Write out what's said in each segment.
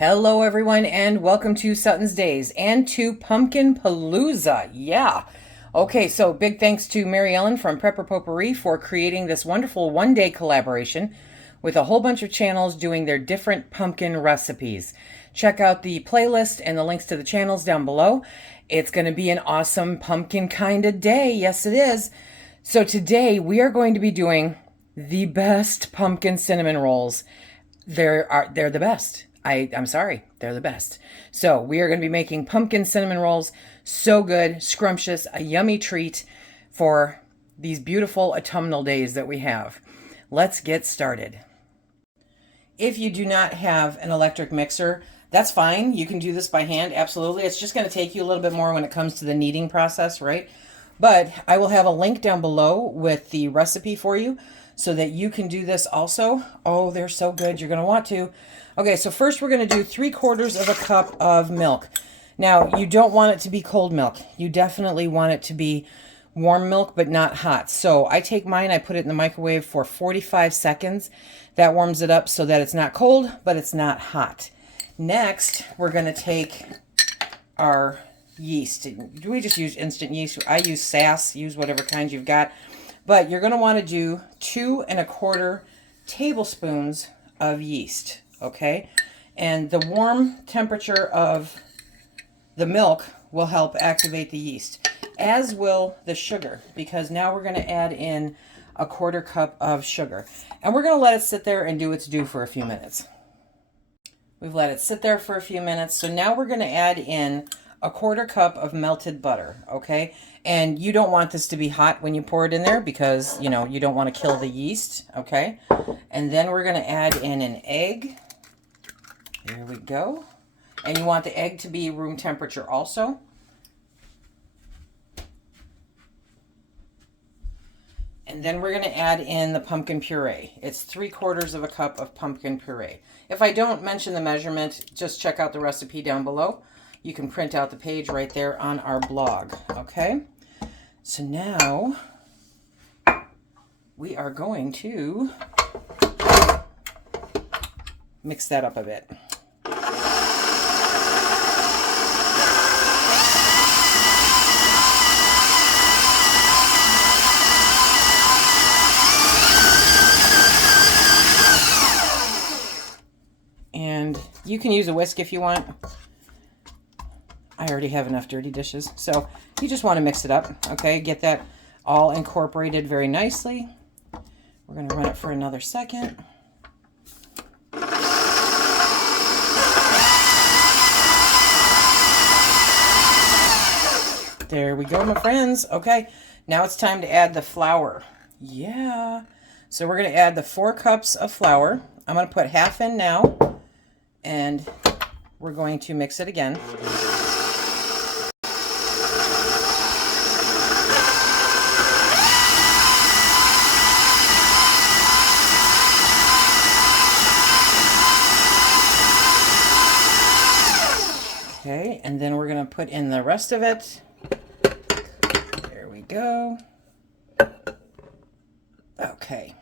Hello everyone and welcome to SuttonsDaze and to Pumpkin Palooza. Yeah. Okay, so big thanks to Mary Ellen from Prepper Potpourri for creating this wonderful one-day collaboration with a whole bunch of channels doing their different pumpkin recipes. Check out the playlist and the links to the channels down below. It's going to be an awesome pumpkin kind of day. Yes, it is. So today we are going to be doing the best pumpkin cinnamon rolls. They're the best. I'm sorry, they're the best. So we are going to be making pumpkin cinnamon rolls. So good, scrumptious, a yummy treat for these beautiful autumnal days that we have. Let's get started. If you do not have an electric mixer, that's fine. You can do this by hand, absolutely. It's just going to take you a little bit more when it comes to the kneading process, right? But I will have a link down below with the recipe for you so that you can do this also. Oh, they're so good. You're going to want to. Okay, so first we're going to do 3/4 of a cup of milk. Now, you don't want it to be cold milk. You definitely want it to be warm milk, but not hot. So I take mine, I put it in the microwave for 45 seconds. That warms it up so that it's not cold, but it's not hot. Next, we're going to take our yeast. Do we just use instant yeast? I use Sass. Use whatever kind you've got. But you're going to want to do 2 1/4 tablespoons of yeast. Okay, and the warm temperature of the milk will help activate the yeast, as will the sugar, because now we're going to add in 1/4 cup of sugar. And we're going to let it sit there and do its due for a few minutes. We've let it sit there for a few minutes, so now we're going to add in 1/4 cup of melted butter, okay? And you don't want this to be hot when you pour it in there because, you know, you don't want to kill the yeast, okay? And then we're going to add in an egg. There we go. And you want the egg to be room temperature also. And then we're going to add in the pumpkin puree. It's 3/4 of a cup of pumpkin puree. If I don't mention the measurement, just check out the recipe down below. You can print out the page right there on our blog, okay? So now we are going to mix that up a bit. And you can use a whisk if you want. I already have enough dirty dishes, so you just want to mix it up, okay? Get that all incorporated very nicely. We're going to run it for another second. There we go, my friends. Okay, now it's time to add the flour. Yeah. So we're going to add the 4 cups of flour. I'm going to put half in now, and we're going to mix it again. Okay, and then we're going to put in the rest of it. There we go. Okay.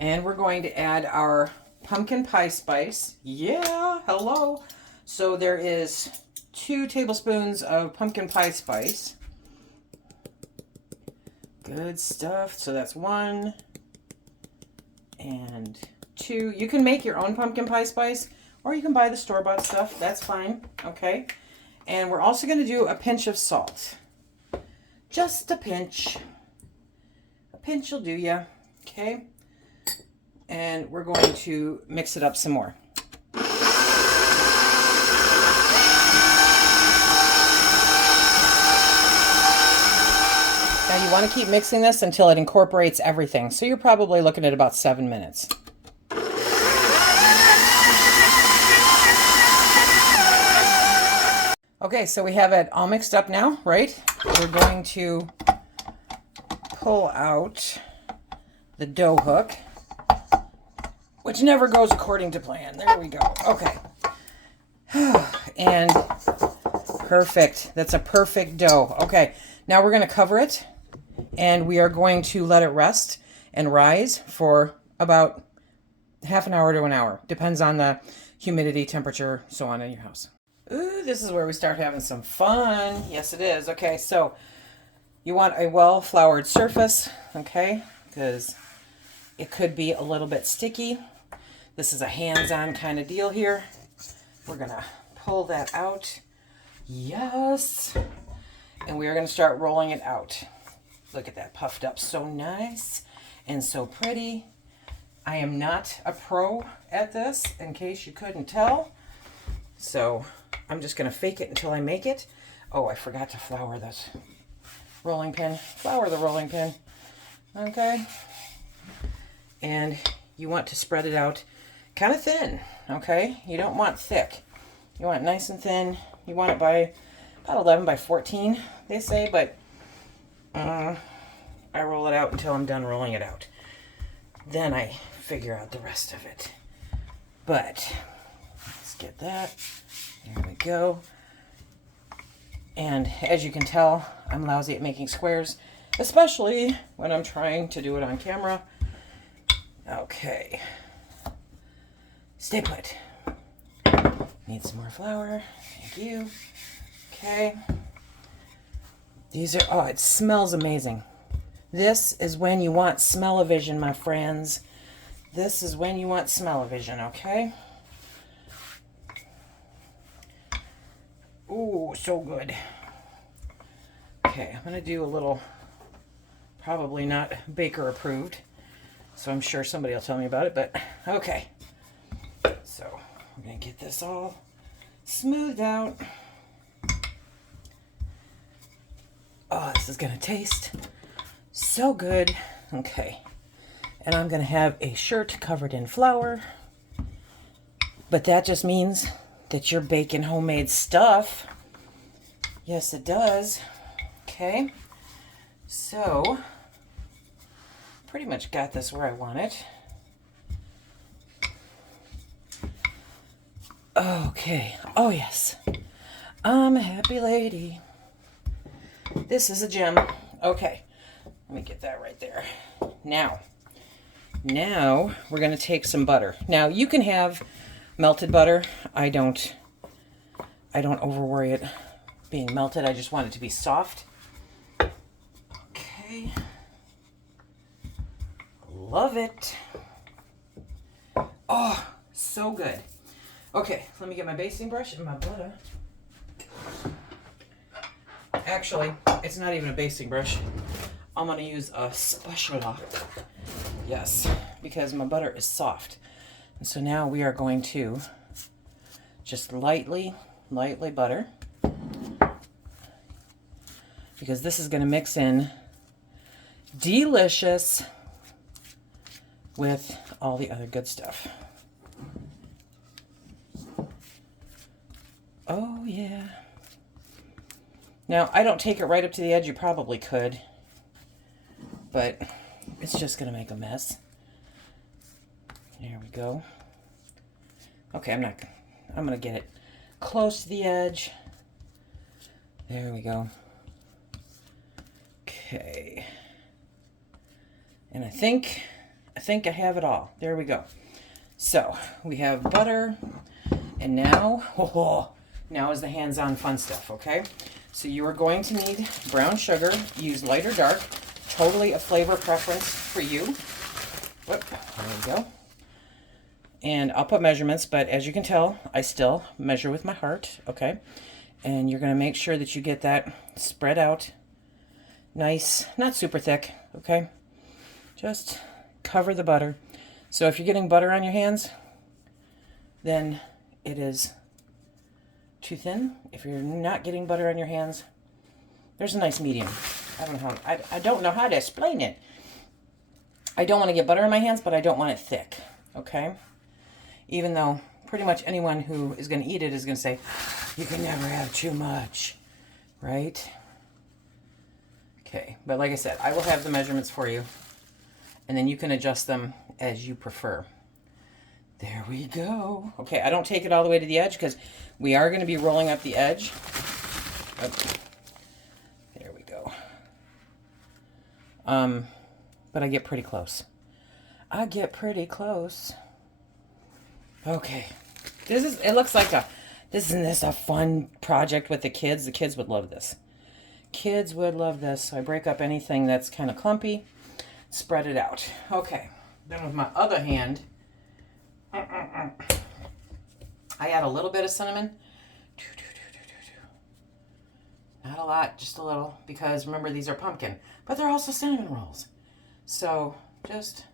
And we're going to add our pumpkin pie spice. Yeah, hello. So there is 2 tablespoons of pumpkin pie spice. Good stuff. So that's 1 and 2. You can make your own pumpkin pie spice, or you can buy the store-bought stuff. That's fine. Okay. And we're also going to do a pinch of salt. Just a pinch. A pinch will do ya. Okay. And we're going to mix it up some more. Now you want to keep mixing this until it incorporates everything. So you're probably looking at about 7 minutes. Okay, so we have it all mixed up now, right? We're going to pull out the dough hook, which never goes according to plan. There we go. Okay. And perfect. That's a perfect dough. Okay, now we're going to cover it, and we are going to let it rest and rise for about half an hour to an hour. Depends on the humidity, temperature, so on in your house. Ooh, this is where we start having some fun. Yes, it is. Okay, so you want a well-floured surface, okay, because it could be a little bit sticky. This is a hands-on kind of deal here. We're gonna pull that out. Yes. And we are gonna start rolling it out. Look at that, puffed up, so nice and so pretty. I am not a pro at this, in case you couldn't tell. So I'm just gonna fake it until I make it. Oh, I forgot to flour this rolling pin. Flour the rolling pin, okay? And you want to spread it out kind of thin, okay? You don't want thick. You want it nice and thin. You want it by about 11 by 14, they say, but I roll it out until I'm done rolling it out. Then I figure out the rest of it. But let's get that. There we go. And as you can tell, I'm lousy at making squares, especially when I'm trying to do it on camera. Okay. Stay put. Need some more flour. Thank you. Okay. These are, oh, it smells amazing. This is when you want smell-o-vision, my friends. This is when you want smell-o-vision, okay? Ooh, so good. Okay, I'm going to do a little, probably not baker approved, so I'm sure somebody will tell me about it, but okay. So we're going to get this all smoothed out. Oh, this is going to taste so good. Okay. And I'm going to have a shirt covered in flour. But that just means that you're baking homemade stuff. Yes, it does. Okay. So, pretty much got this where I want it. Okay. Oh, yes. I'm a happy lady. This is a gem. Okay. Let me get that right there. Now we're going to take some butter. Now, you can have melted butter. I don't over worry it being melted. I just want it to be soft. Okay. Love it. Oh, so good. Okay, let me get my basting brush and my butter. Actually, it's not even a basting brush. I'm going to use a spatula. Yes, because my butter is soft. And so now we are going to just lightly butter. Because this is going to mix in delicious with all the other good stuff. Oh, yeah. Now, I don't take it right up to the edge. You probably could. But it's just going to make a mess. There we go. Okay, I'm going to get it close to the edge. There we go. Okay. And I think I have it all. There we go. So, we have butter. And now, now is the hands-on fun stuff, okay? So you are going to need brown sugar. Use light or dark. Totally a flavor preference for you. Whoop, there we go. And I'll put measurements, but as you can tell, I still measure with my heart, okay? And you're going to make sure that you get that spread out nice, not super thick, okay? Just cover the butter. So if you're getting butter on your hands, then it is too thin. If you're not getting butter on your hands, there's a nice medium. I don't know how to explain it. I don't want to get butter on my hands, but I don't want it thick, okay? Even though pretty much anyone who is going to eat it is going to say, you can never have too much, right? Okay, but like I said, I will have the measurements for you, and then you can adjust them as you prefer. There we go. Okay, I don't take it all the way to the edge because we are going to be rolling up the edge. Oh, there we go. But I get pretty close. I get pretty close. Okay, It looks like isn't this a fun project with the kids? The kids would love this. Kids would love this. So I break up anything that's kind of clumpy, spread it out. Okay, then with my other hand, I add a little bit of cinnamon. Not a lot, just a little, because remember these are pumpkin, but they're also cinnamon rolls. So just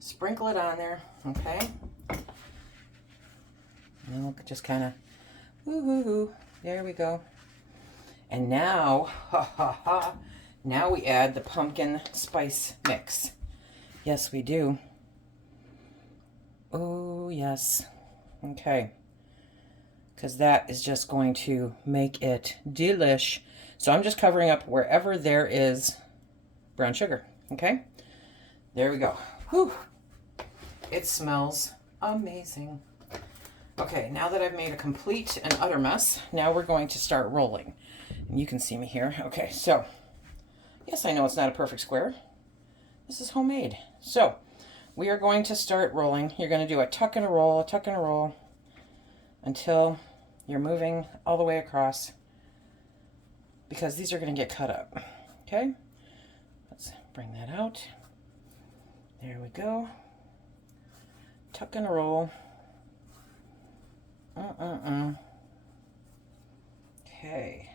sprinkle it on there, okay? And we'll just kind of, woo-hoo-hoo, there we go. And now, now we add the pumpkin spice mix. Yes, we do. Oh, yes. Okay. Because that is just going to make it delish. So I'm just covering up wherever there is brown sugar, okay? There we go. Whew. It smells amazing. Okay, now that I've made a complete and utter mess, now we're going to start rolling. And you can see me here. Okay, so, yes, I know it's not a perfect square. This is homemade. So, we are going to start rolling. You're going to do a tuck and a roll, until you're moving all the way across, because these are going to get cut up. Okay, let's bring that out. There we go. Tuck and a roll. Okay.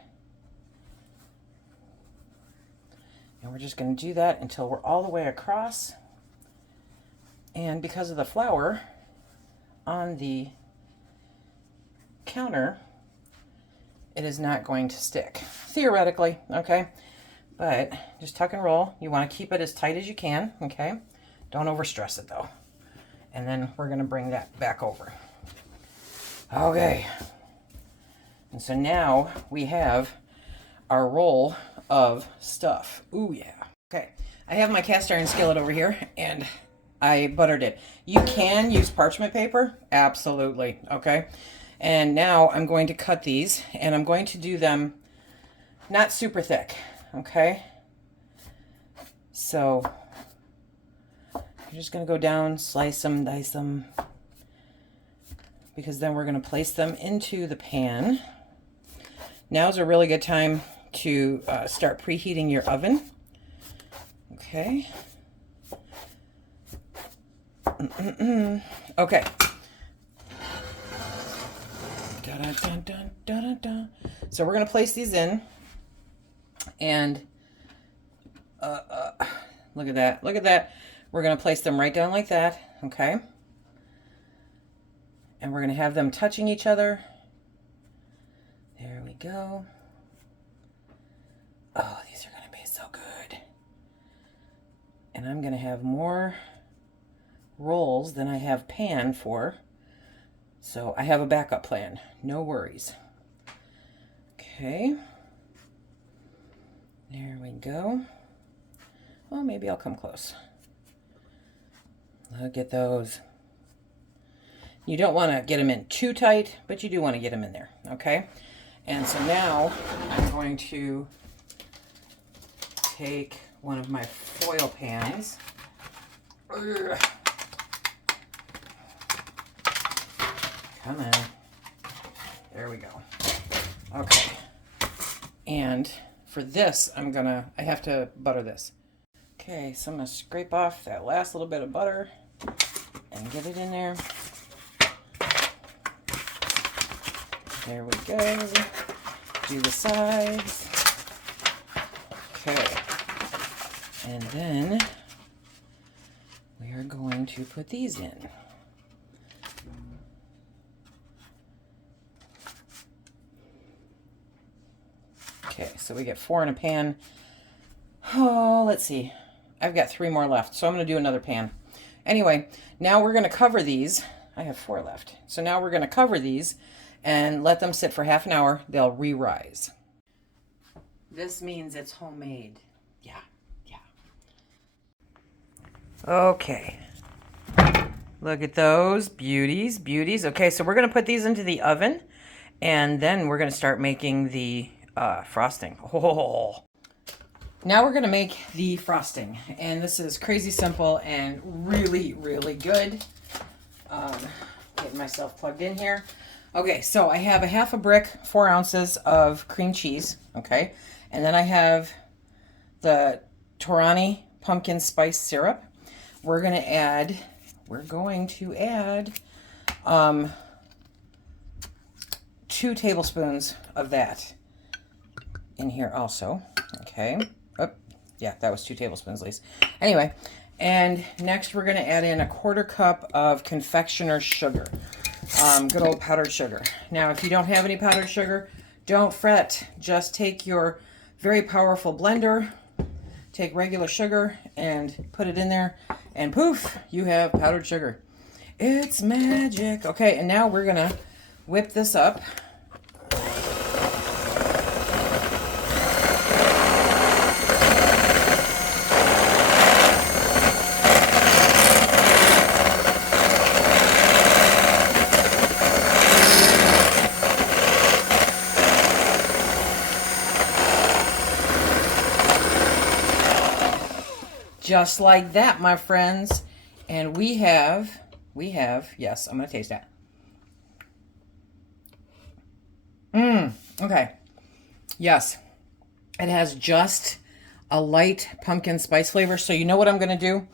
And we're just going to do that until we're all the way across. And because of the flour on the counter, it is not going to stick, theoretically, okay? But just tuck and roll. You want to keep it as tight as you can, okay? Don't overstress it, though. And then we're going to bring that back over. Okay. And so now we have our roll of stuff. Ooh, yeah. Okay. I have my cast iron skillet over here, and I buttered it. You can use parchment paper. Absolutely. Okay. And now I'm going to cut these, and I'm going to do them not super thick. Okay. So you're just going to go down, slice them, dice them, because then we're going to place them into the pan. Now's a really good time to start preheating your oven. Okay. Okay. So we're going to place these in, and look at that. Look at that. We're going to place them right down like that. Okay. And we're going to have them touching each other. There we go. Oh, these are going to be so good. And I'm going to have more rolls than I have pan for. So I have a backup plan. No worries. Okay. There we go. Well, maybe I'll come close. Look at those. You don't want to get them in too tight, but you do want to get them in there, okay? And so now I'm going to take one of my foil pans. Ugh. Come on. There we go. Okay. And for this, I have to butter this. Okay, so I'm going to scrape off that last little bit of butter and get it in there. There we go. Do the sides. Okay. And then we are going to put these in. Okay, so we get 4 in a pan. Oh, let's see. I've got 3 more left, so I'm going to do another pan. Anyway, now we're going to cover these. I have 4 left. So now we're going to cover these and let them sit for half an hour. They'll re-rise. This means it's homemade. Yeah, yeah. Okay. Look at those beauties, beauties. Okay, so we're going to put these into the oven, and then we're going to start making the frosting. Oh. Now we're going to make the frosting, and this is crazy simple and really, really good. Getting myself plugged in here. Okay, so I have a half a brick, 4 ounces of cream cheese, okay? And then I have the Torani pumpkin spice syrup. We're going to add 2 tablespoons of that in here also, okay? Oh, yeah, that was 2 tablespoons, Lise. Anyway, and next we're going to add in a 1/4 cup of confectioner's sugar. Good old powdered sugar. Now, if you don't have any powdered sugar, don't fret. Just take your very powerful blender, take regular sugar, and put it in there, and poof, you have powdered sugar. It's magic. Okay, and now we're gonna whip this up. Just like that, my friends. And we have, yes, I'm going to taste that. Okay. Yes. It has just a light pumpkin spice flavor. So you know what I'm going to do?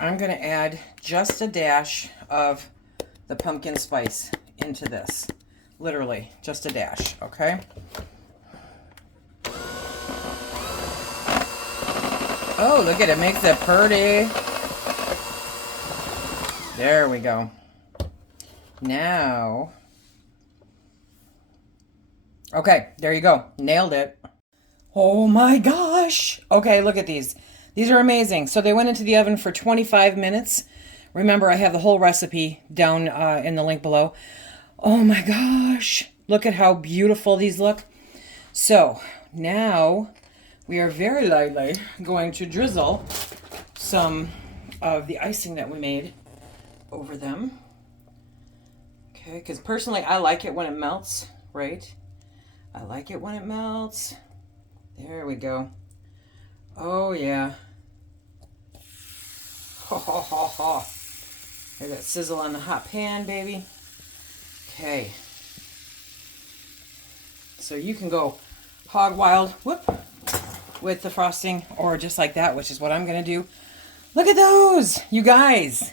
I'm going to add just a dash of the pumpkin spice into this. Literally, just a dash, okay? Oh, look at it. Makes it pretty. There we go. Now. Okay, there you go. Nailed it. Oh my gosh. Okay, look at these. These are amazing. So they went into the oven for 25 minutes. Remember, I have the whole recipe down in the link below. Oh my gosh. Look at how beautiful these look. So now we are very lightly going to drizzle some of the icing that we made over them. Okay, because personally I like it when it melts, right? I like it when it melts. There we go. Oh yeah. Ho ho ho ho. There's that sizzle on the hot pan, baby. Okay. So you can go hog wild, whoop, with the frosting, or just like that, which is what I'm gonna do. Look at those, you guys.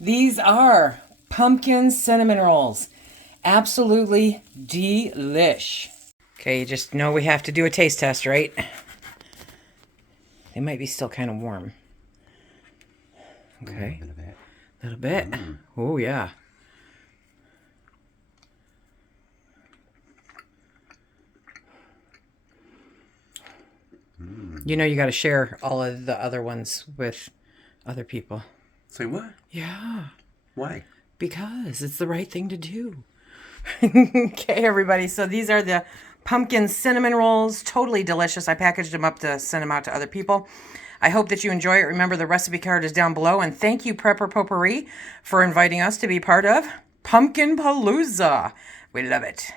These are pumpkin cinnamon rolls. Absolutely delish. Okay, you just know we have to do a taste test, right? They might be still kind of warm. Okay. A little bit. A little bit. Oh, yeah. You know you got to share all of the other ones with other people. Say what? Yeah. Why? Because it's the right thing to do. Okay, everybody. So these are the pumpkin cinnamon rolls. Totally delicious. I packaged them up to send them out to other people. I hope that you enjoy it. Remember, the recipe card is down below. And thank you, Prepper Potpourri, for inviting us to be part of Pumpkin Palooza. We love it.